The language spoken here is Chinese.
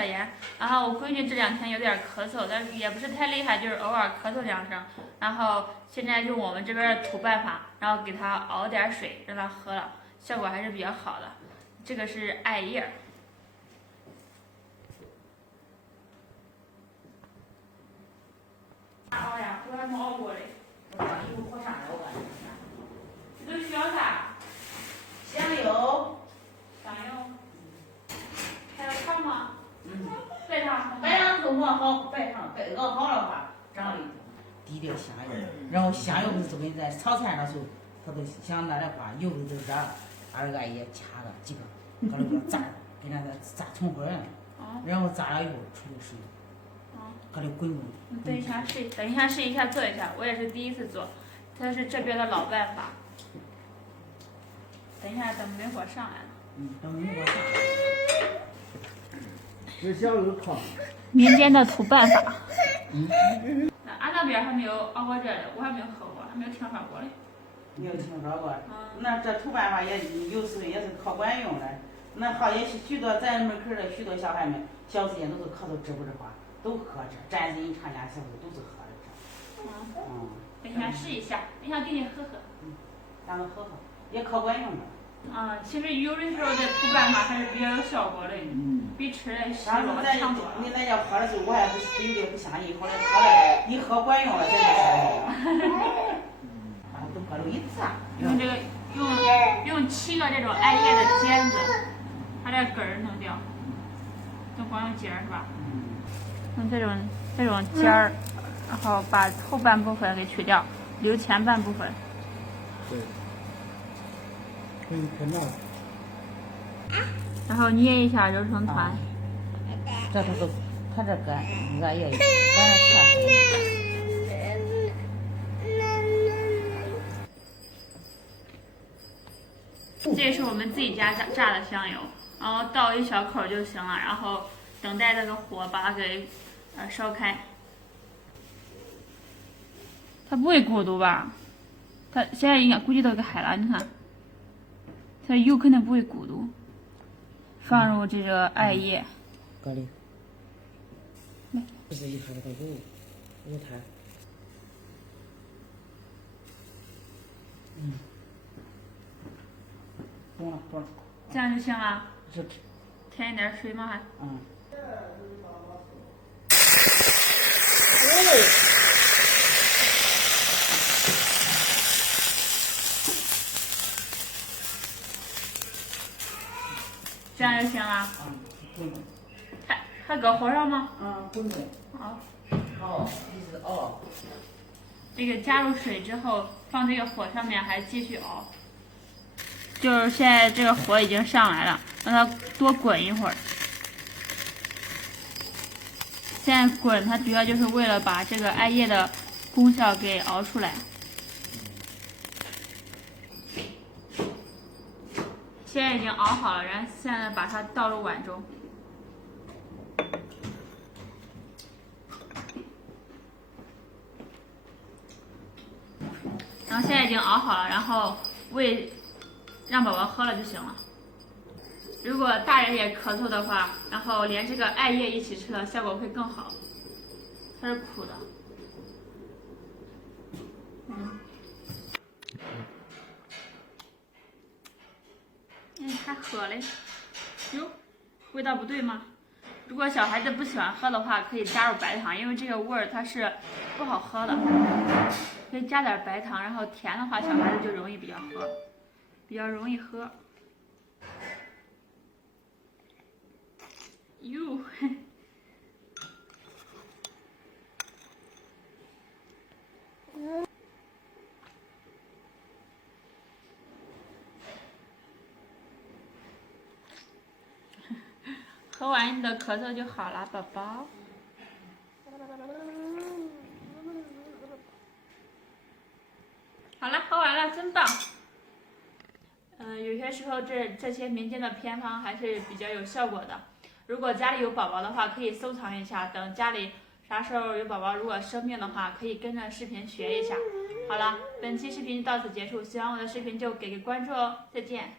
消炎。然后我闺女这2天有点咳嗽，但是也不是太厉害，就是偶尔咳嗽2声。然后现在用我们这边的土办法，然后给她熬点水让她喝了，效果还是比较好的。这个是艾叶。熬呀，我还没熬过嘞。我把衣服裹上了，我感觉。这都需要啥？香油。香油。还有糖吗？白糖都磨好，白糖熬好了话，长的滴点香油，然后香油不是都跟在炒菜的时候，他都想那的话，油都热了，把那个也掐了几根，搞那个炸，给那个炸葱花样，然后炸了以后出的水，搞得滚滚。等一下试一下做一下，我也是第一次做，它是这边的老办法。等一下，等明火上来了。等明火上来。这小油炕。民间的土办法。俺那边还没有熬过这的，我还没有喝过，还没有听说过嘞。没有听说过。那这土办法也有时候也是可管用的。那好也是许多咱门口的许多小孩们，小时间都是咳嗽治不治话，都喝这。咱人常家小时候都是喝的这。等一下试一下，等一下给你喝喝。咱们喝喝，也可管用的。其实有的时候这土办法还是比较有效果的，比吃的西药强多了。你那家喝的时候，我还有点不相信，后来喝了，一喝管用了，才相信。都搁了一次啊。用这个用7个这种艾叶的尖子，把这根儿弄掉，就光用尖儿是吧？用这种尖儿，然后把后半部分给去掉，留前半部分。对。很大。然后捏一下揉成团。这都是它这干，俺也干了看。这是我们自己家榨的香油，然后倒一小口就行了，然后等待这个火把它给烧开。它不会咕嘟吧？它现在应该估计都给嗨了，你看，它油肯定不会咕嘟。放入这个艾叶。搁里。不是一下子都有它。懂了。这样就行了。是。添一点水吗？还。这样就行了。还搁火上吗？滚滚。好，一直熬。这个加入水之后，放这个火上面还继续熬。就是现在这个火已经上来了，让它多滚一会儿。现在滚它主要就是为了把这个艾叶的功效给熬出来。现在已经熬好了，然后现在把它倒入碗中。然后现在已经熬好了，然后让宝宝喝了就行了。如果大人也咳嗽的话，然后连这个艾叶一起吃了，效果会更好。它是苦的。还喝嘞？哟，味道不对吗？如果小孩子不喜欢喝的话，可以加入白糖，因为这个味儿它是不好喝的。可以加点白糖，然后甜的话，小孩子就容易比较容易喝。哟，喝完你的咳嗽就好了，宝宝。好了，喝完了，真棒。有些时候这些民间的偏方还是比较有效果的。如果家里有宝宝的话，可以收藏一下，等家里啥时候有宝宝如果生病的话，可以跟着视频学一下。好了，本期视频到此结束，喜欢我的视频就给个关注哦，再见。